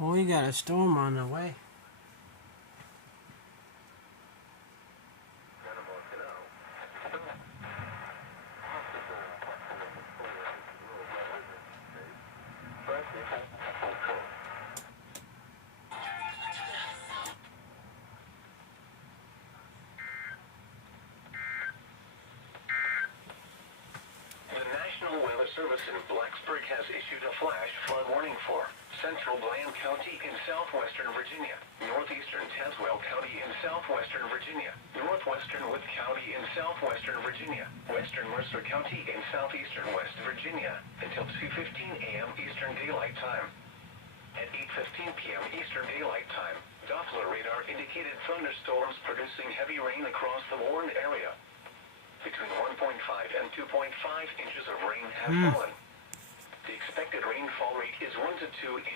Oh, we got a storm on the way. The National Weather Service in Blacksburg has issued a flash flood warning for central Bland County in southwestern Virginia, northeastern Tazewell County in southwestern Virginia, northwestern Wood County in southwestern Virginia, western Mercer County in southeastern West Virginia, until 2:15 a.m. Eastern Daylight Time. At 8:15 p.m. Eastern Daylight Time, Doppler radar indicated thunderstorms producing heavy rain across the warned area. Between 1.5 and 2.5 inches of rain have fallen. The expected rainfall rate is 1 to 2 inches.